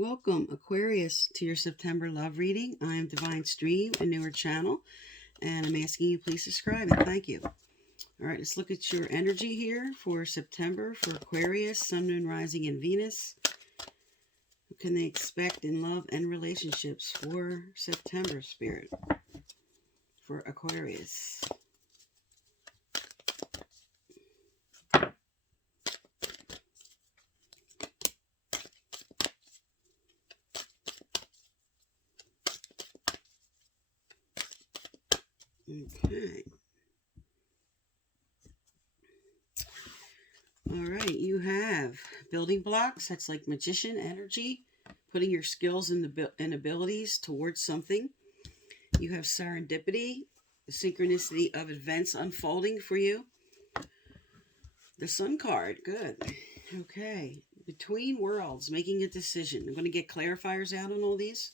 Welcome, Aquarius, to your September love reading. I am Divine Stream, a newer channel, and I'm asking you please subscribe and thank you. All right, let's look at your energy here for September for Aquarius, Sun, Moon, Rising, and Venus. What can they expect in love and relationships for September, Spirit, for Aquarius? Okay. All right, you have building blocks. That's like magician energy, putting your skills and abilities towards something. You have serendipity, the synchronicity of events unfolding for you. The Sun card, good. Okay, between worlds, making a decision. I'm going to get clarifiers out on all these.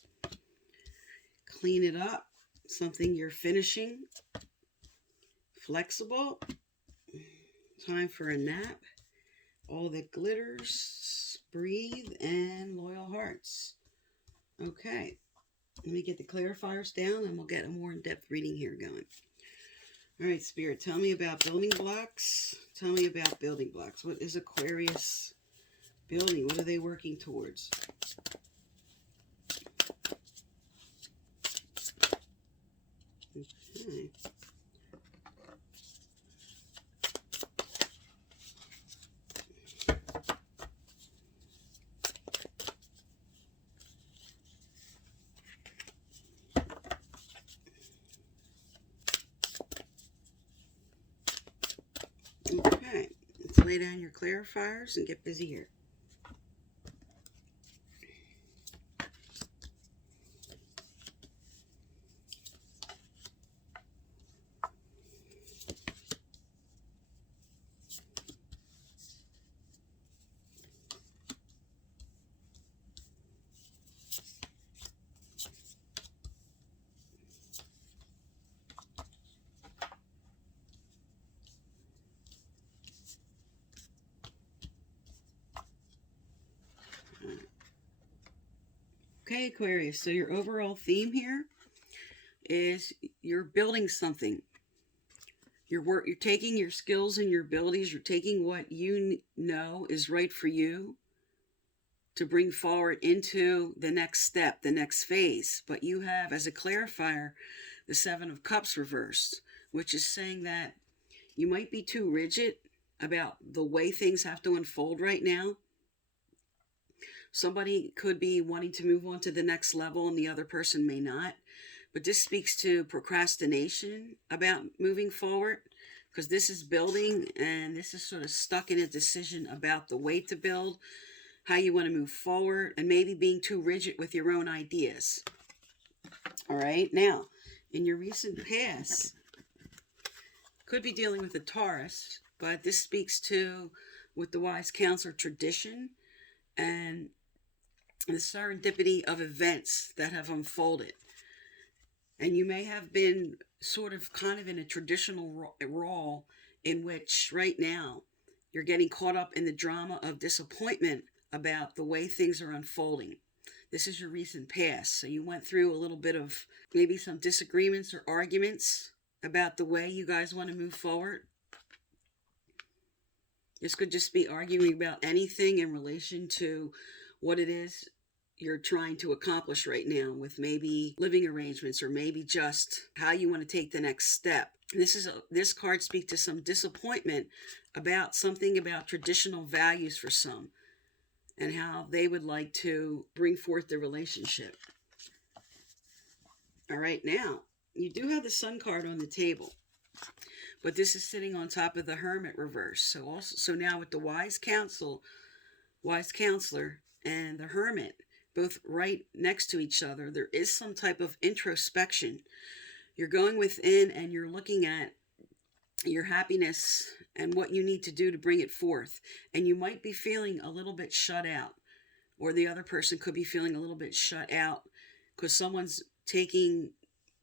Clean it up, something you're finishing. Flexible, time for a nap. All that glitters, breathe, and loyal hearts. Okay, let me get the clarifiers down and we'll get a more in-depth reading here going. All right, Spirit, tell me about building blocks. Tell me about building blocks. What is Aquarius building? What are they working towards? Okay. Okay, let's lay down your clarifiers and get busy here. Okay, Aquarius, so your overall theme here is you're building something. You're taking your skills and your abilities, you're taking what you know is right for you to bring forward into the next step, the next phase. But you have, as a clarifier, the Seven of Cups reversed, which is saying that you might be too rigid about the way things have to unfold right now. Somebody could be wanting to move on to the next level and the other person may not. But this speaks to procrastination about moving forward, because this is building and this is sort of stuck in a decision about the way to build, how you want to move forward, and maybe being too rigid with your own ideas. All right, now, in your recent past, could be dealing with a Taurus, but this speaks to, with the wise counselor, tradition and the serendipity of events that have unfolded. And you may have been sort of kind of in a traditional role in which right now you're getting caught up in the drama of disappointment about the way things are unfolding. This is your recent past. So you went through a little bit of maybe some disagreements or arguments about the way you guys want to move forward. This could just be arguing about anything in relation to what it is you're trying to accomplish right now, with maybe living arrangements or maybe just how you want to take the next step. This card speaks to some disappointment about something about traditional values for some and how they would like to bring forth the relationship. All right, now you do have the Sun card on the table, but this is sitting on top of the Hermit reverse. So now with the wise counselor and the Hermit both right next to each other, there is some type of introspection. You're going within and you're looking at your happiness and what you need to do to bring it forth. And you might be feeling a little bit shut out, or the other person could be feeling a little bit shut out because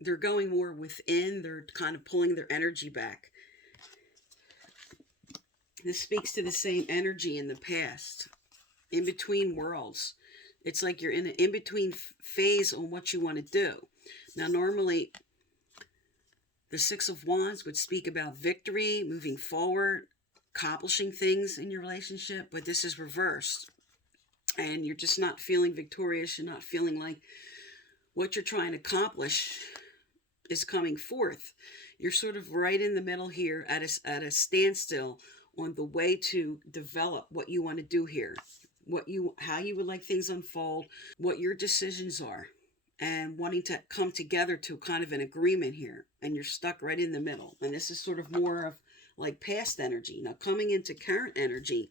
they're going more within, they're kind of pulling their energy back. This speaks to the same energy in the past, in between worlds. It's like you're in an in-between phase on what you want to do. Now, normally, the Six of Wands would speak about victory, moving forward, accomplishing things in your relationship, but this is reversed. And you're just not feeling victorious. You're not feeling like what you're trying to accomplish is coming forth. You're sort of right in the middle here at a standstill on the way to develop what you want to do here, how you would like things unfold, what your decisions are, and wanting to come together to kind of an agreement here. And you're stuck right in the middle. And this is sort of more of like past energy. Now, coming into current energy,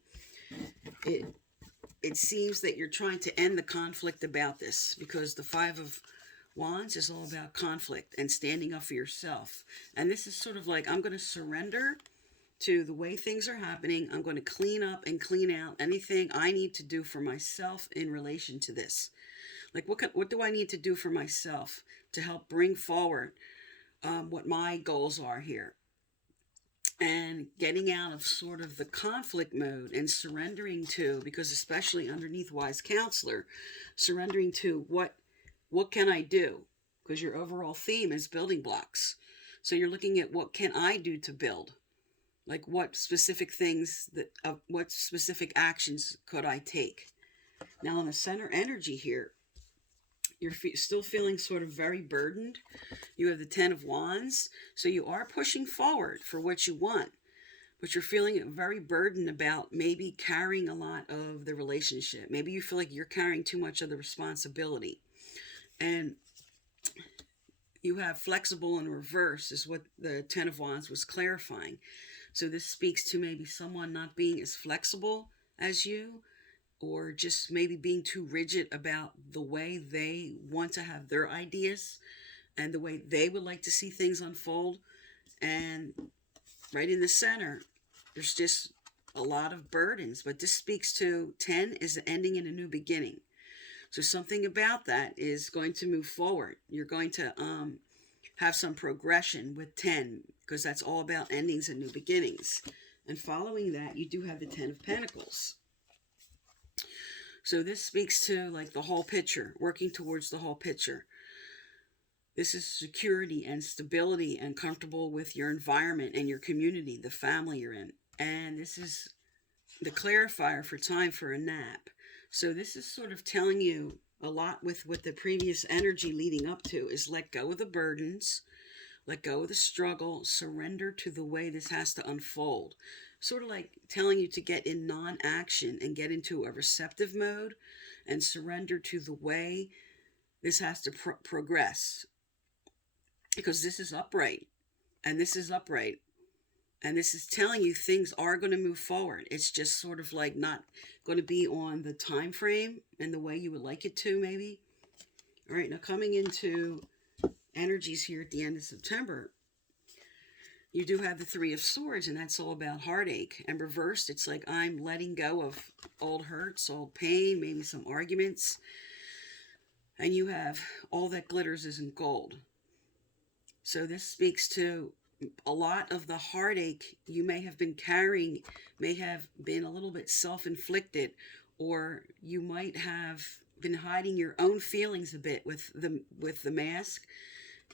it seems that you're trying to end the conflict about this, because the Five of Wands is all about conflict and standing up for yourself. And this is sort of like, I'm going to surrender to the way things are happening. I'm going to clean up and clean out anything I need to do for myself in relation to this. Like, what do I need to do for myself to help bring forward what my goals are here? And getting out of sort of the conflict mode and surrendering to, because especially underneath Wise Counselor, surrendering to what can I do? Because your overall theme is building blocks. So you're looking at what can I do to build? Like what specific things, what specific actions could I take? Now in the center energy here, you're still feeling sort of very burdened. You have the Ten of Wands. So you are pushing forward for what you want, but you're feeling very burdened about maybe carrying a lot of the relationship. Maybe you feel like you're carrying too much of the responsibility. And you have flexible in reverse is what the Ten of Wands was clarifying. So this speaks to maybe someone not being as flexible as you, or just maybe being too rigid about the way they want to have their ideas and the way they would like to see things unfold. And right in the center, there's just a lot of burdens. But this speaks to 10 is the ending and a new beginning. So something about that is going to move forward. You're going to have some progression with 10, because that's all about endings and new beginnings. And following that, you do have the 10 of Pentacles. So this speaks to like the whole picture, working towards the whole picture. This is security and stability and comfortable with your environment and your community, the family you're in. And this is the clarifier for time for a nap. So this is sort of telling you a lot with what the previous energy leading up to is let go of the burdens, let go of the struggle, surrender to the way this has to unfold. Sort of like telling you to get in non-action and get into a receptive mode and surrender to the way this has to progress. Because this is upright, and this is upright, and this is telling you things are going to move forward. It's just sort of like not going to be on the time frame and the way you would like it to, maybe. All right, now coming into energies here at the end of September, you do have the Three of Swords, and that's all about heartache. And reversed, it's like I'm letting go of old hurts, old pain, maybe some arguments. And you have all that glitters isn't gold. So this speaks to a lot of the heartache you may have been carrying, may have been a little bit self-inflicted, or you might have been hiding your own feelings a bit with the mask.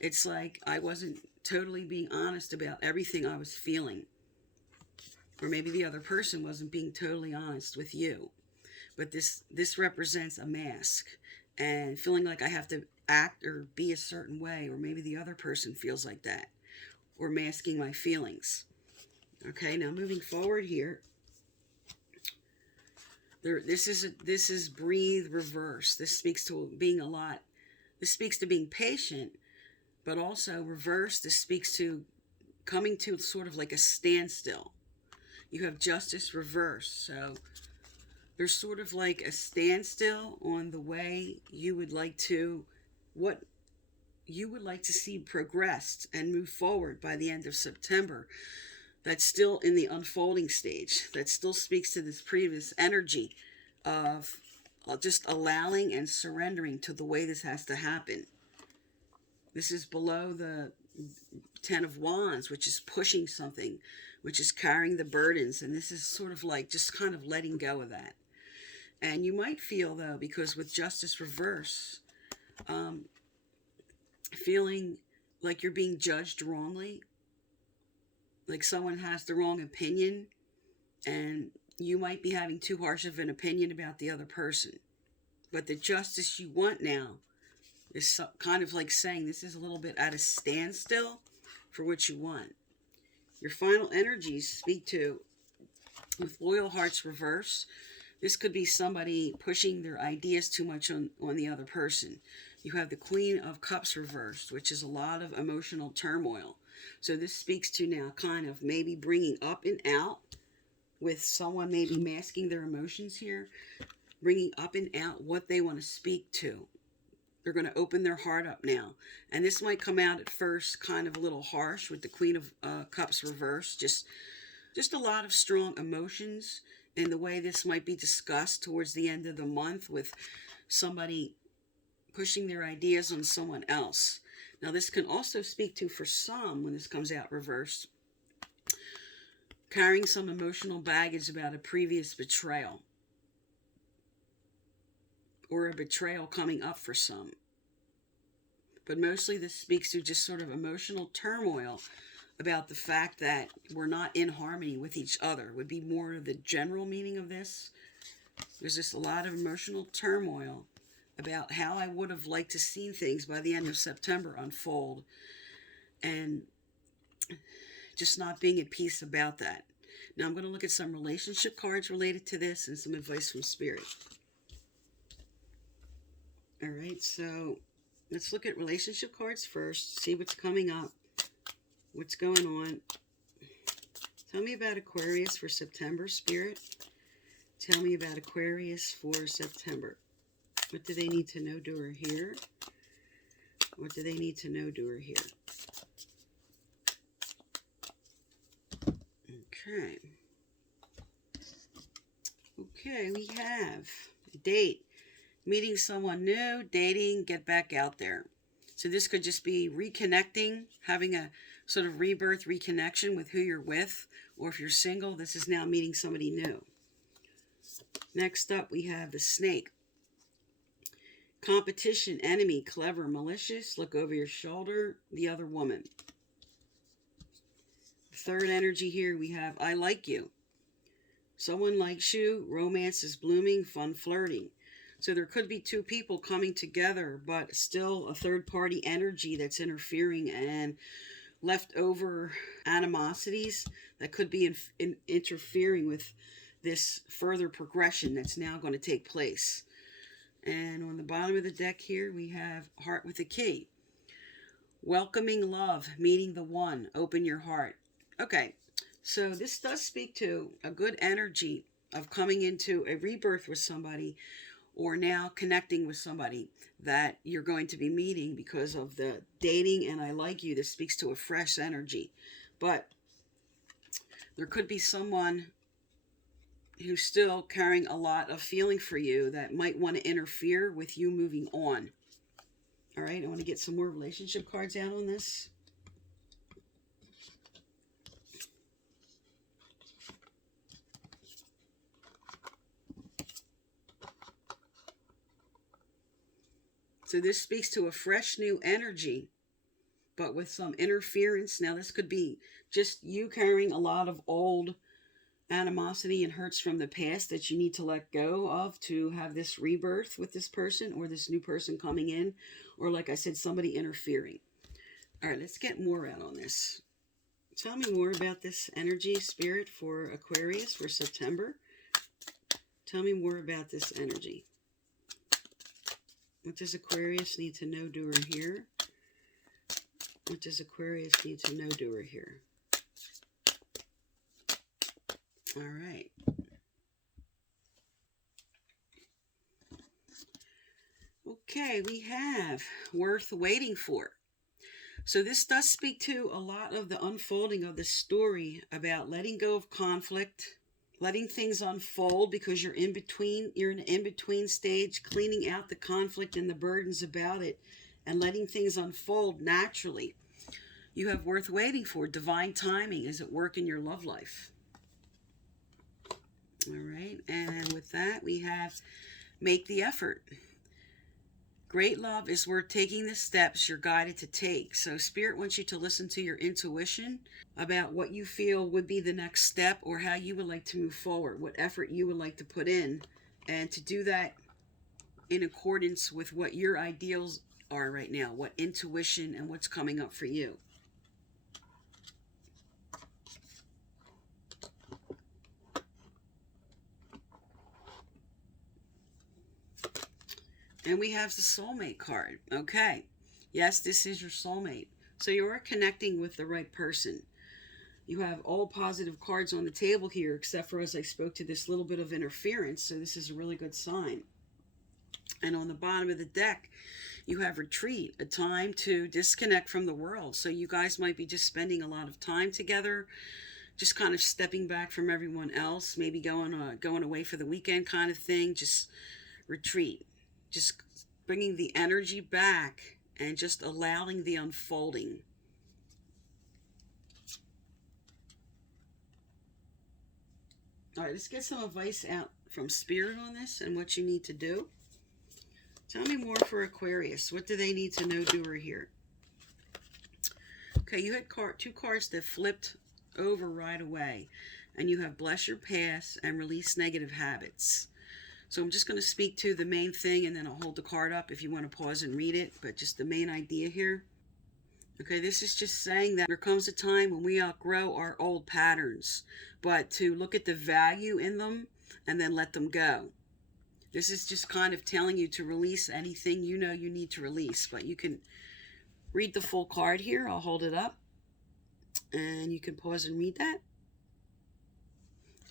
It's like I wasn't totally being honest about everything I was feeling. Or maybe the other person wasn't being totally honest with you. But this represents a mask. And feeling like I have to act or be a certain way. Or maybe the other person feels like that. Or masking my feelings. Okay, now moving forward here. This is breathe reverse. This speaks to being This speaks to being patient. But also reverse, this speaks to coming to sort of like a standstill. You have justice reverse. So there's sort of like a standstill on the way you would like to, what you would like to see progressed and move forward by the end of September. That's still in the unfolding stage. That still speaks to this previous energy of just allowing and surrendering to the way this has to happen. This is below the Ten of Wands, which is pushing something, which is carrying the burdens. And this is sort of like just kind of letting go of that. And you might feel, though, because with justice reverse, feeling like you're being judged wrongly, like someone has the wrong opinion, and you might be having too harsh of an opinion about the other person. But the justice you want now is kind of like saying this is a little bit at a standstill for what you want. Your final energies speak to, with loyal hearts reverse, this could be somebody pushing their ideas too much on the other person. You have the Queen of Cups reversed, which is a lot of emotional turmoil. So this speaks to now kind of maybe bringing up and out, with someone maybe masking their emotions here, bringing up and out what they want to speak to. They're going to open their heart up now. And this might come out at first kind of a little harsh with the Queen of Cups reversed. Just a lot of strong emotions in the way this might be discussed towards the end of the month, with somebody pushing their ideas on someone else. Now, this can also speak to, for some, when this comes out reversed, carrying some emotional baggage about a previous betrayal, or a betrayal coming up for some. But mostly this speaks to just sort of emotional turmoil about the fact that we're not in harmony with each other, would be more of the general meaning of this. There's just a lot of emotional turmoil about how I would have liked to see things by the end of September unfold, and just not being at peace about that. Now I'm going to look at some relationship cards related to this and some advice from Spirit. All right, so let's look at relationship cards first, see what's coming up, what's going on. Tell me about Aquarius for September, Spirit. Tell me about Aquarius for September. What do they need to know, do, or hear? What do they need to know, do, or hear? Okay. Okay, we have date. Meeting someone new, dating, get back out there. So this could just be reconnecting, having a sort of rebirth, reconnection with who you're with. Or if you're single, this is now meeting somebody new. Next up, we have the snake. Competition, enemy, clever, malicious, look over your shoulder, the other woman. Third energy here, we have I like you. Someone likes you, romance is blooming, fun flirting. So there could be two people coming together, but still a third party energy that's interfering, and leftover animosities that could be interfering with this further progression that's now going to take place. And on the bottom of the deck here, we have Heart with a Key. Welcoming love, meeting the one, open your heart. Okay, so this does speak to a good energy of coming into a rebirth with somebody, or now connecting with somebody that you're going to be meeting because of the dating and I like you. This speaks to a fresh energy. But there could be someone who's still carrying a lot of feeling for you that might want to interfere with you moving on. All right, I want to get some more relationship cards out on this. So this speaks to a fresh new energy, but with some interference. Now this could be just you carrying a lot of old animosity and hurts from the past that you need to let go of to have this rebirth with this person, or this new person coming in, or like I said, somebody interfering. All right, let's get more out on this. Tell me more about this energy, Spirit, for Aquarius for September. Tell me more about this energy. What does Aquarius need to know, do, or hear? What does Aquarius need to know, do, or hear? All right. Okay, we have worth waiting for. So this does speak to a lot of the unfolding of the story about letting go of conflict, letting things unfold because you're in between, you're in an in-between stage, cleaning out the conflict and the burdens about it, and letting things unfold naturally. You have worth waiting for. Divine timing is at work in your love life. All right. And with that, we have make the effort. Great love is worth taking the steps you're guided to take. So, Spirit wants you to listen to your intuition about what you feel would be the next step or how you would like to move forward, what effort you would like to put in, and to do that in accordance with what your ideals are right now, what intuition and what's coming up for you. And we have the soulmate card. Okay. Yes, this is your soulmate. So you are connecting with the right person. You have all positive cards on the table here, except for as I spoke to this little bit of interference. So this is a really good sign. And on the bottom of the deck, you have retreat, a time to disconnect from the world. So you guys might be just spending a lot of time together, just kind of stepping back from everyone else, maybe going away for the weekend kind of thing. Just retreat, just bringing the energy back and just allowing the unfolding. All right, let's get some advice out from Spirit on this and what you need to do. Tell me more for Aquarius. What do they need to know, doer here? Okay, you had two cards that flipped over right away. And you have bless your past and release negative habits. So I'm just going to speak to the main thing and then I'll hold the card up if you want to pause and read it. But just the main idea here. Okay, this is just saying that there comes a time when we outgrow our old patterns. But to look at the value in them and then let them go. This is just kind of telling you to release anything you know you need to release. But you can read the full card here. I'll hold it up. And you can pause and read that.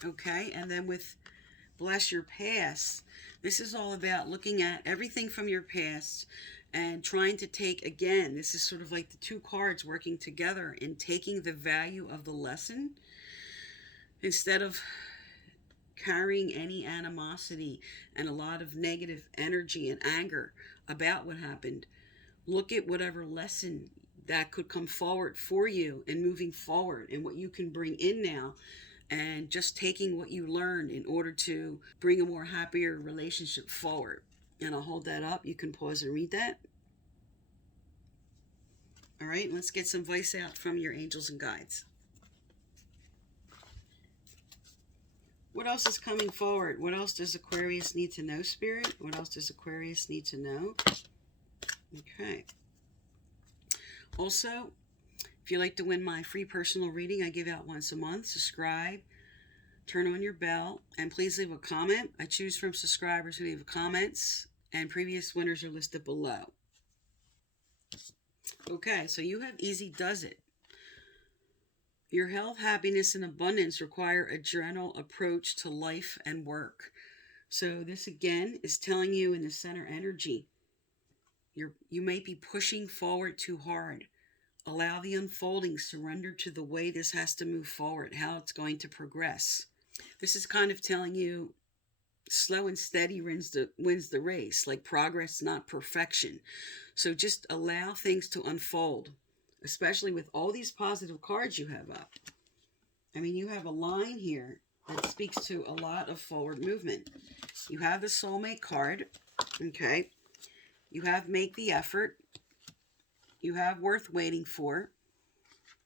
Okay, and then with bless your past, this is all about looking at everything from your past and trying to take, again, this is sort of like the two cards working together in taking the value of the lesson instead of carrying any animosity and a lot of negative energy and anger about what happened. Look at whatever lesson that could come forward for you and moving forward and what you can bring in now and just taking what you learned in order to bring a more happier relationship forward. And I'll hold that up. You can pause and read that. All right, let's get some voice out from your angels and guides. What else is coming forward? What else does Aquarius need to know, Spirit? What else does Aquarius need to know? Okay. Also, if you'd like to win my free personal reading, I give out once a month. Subscribe, turn on your bell, and please leave a comment. I choose from subscribers who leave comments, and previous winners are listed below. Okay, so you have Easy Does It. Your health, happiness, and abundance require a general approach to life and work. So this again is telling you in the center energy, you may be pushing forward too hard. Allow the unfolding, surrender to the way this has to move forward, how it's going to progress. This is kind of telling you slow and steady wins the race, like progress, not perfection. So just allow things to unfold, especially with all these positive cards you have up. I mean, you have a line here that speaks to a lot of forward movement. You have the Soulmate card, okay? You have Make the Effort. You have Worth Waiting For.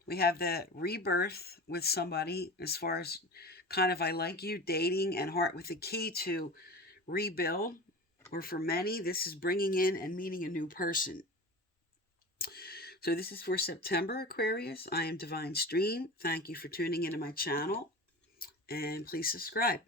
We have the Rebirth with somebody as far as kind of I like you, dating, and Heart with the Key to rebuild. Or for many, this is bringing in and meeting a new person. So this is for September, Aquarius. I am Divine Stream. Thank you for tuning into my channel. And please subscribe.